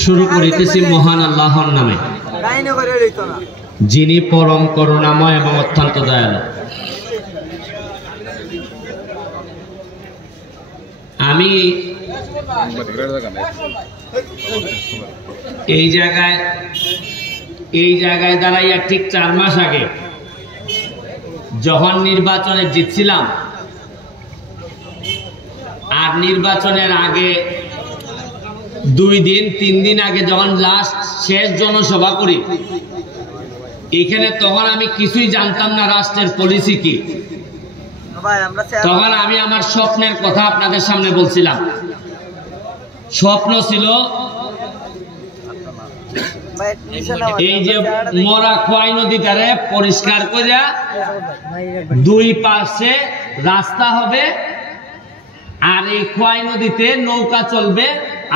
শুরু করিতেছি মহান আল্লাহর নামে, যিনি পরম করুণাময় এবং অত্যন্ত দয়ালু। আমি এই জায়গায় দাঁড়াইয়া ঠিক 4 মাস আগে যখন নির্বাচনে জিতছিলাম, আর নির্বাচনের আগে 2 দিন 3 দিন আগে যখন লাস্ট শেষ জনসভা করি এখানে, তখন আমি কিছুই জানতাম না রাষ্ট্রের পলিসি কি। তখন আমি আমার স্বপ্নের কথা আপনাদের সামনে বলছিলাম। স্বপ্ন ছিল এই যে মরা খোয়াই নদীটারে পরিষ্কার করে 2 পাশে রাস্তা হবে, আর এই খোয়াই নদীতে নৌকা চলবে।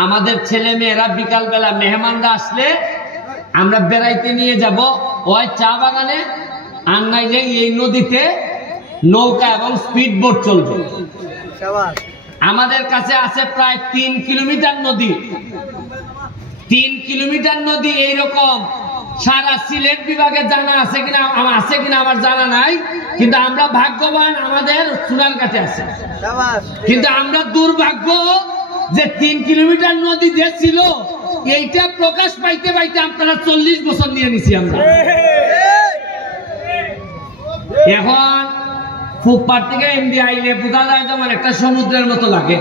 আমাদের ছেলে মেয়েরা বিকালবেলা মেহমানরা আসলে আমরা বেড়াইতে নিয়ে যাব ওই চা বাগানে, আর নাইলে এই নদীতে নৌকা এবং স্পিড বোট চলবে। আমাদের কাছে আছে প্রায় 3 কিলোমিটার নদী। 3 কিলোমিটার নদী এইরকম সারা সিলেট বিভাগে জানা আছে কিনা আমার জানা নাই, কিন্তু আমরা ভাগ্যবান, আমাদের চুনারঘাটে আছে। কিন্তু আমরা দুর্ভাগ্য যে 3 কিলোমিটার নদী যে ছিল এইটা প্রকাশ পাইতে পাইতে আপনারা 40 বছর নিয়ে নিছি আমরা। এখন ফুটপাত থেকে এমডি আইলে বোঝা যায় যেমন একটা সমুদ্রের মতো লাগে।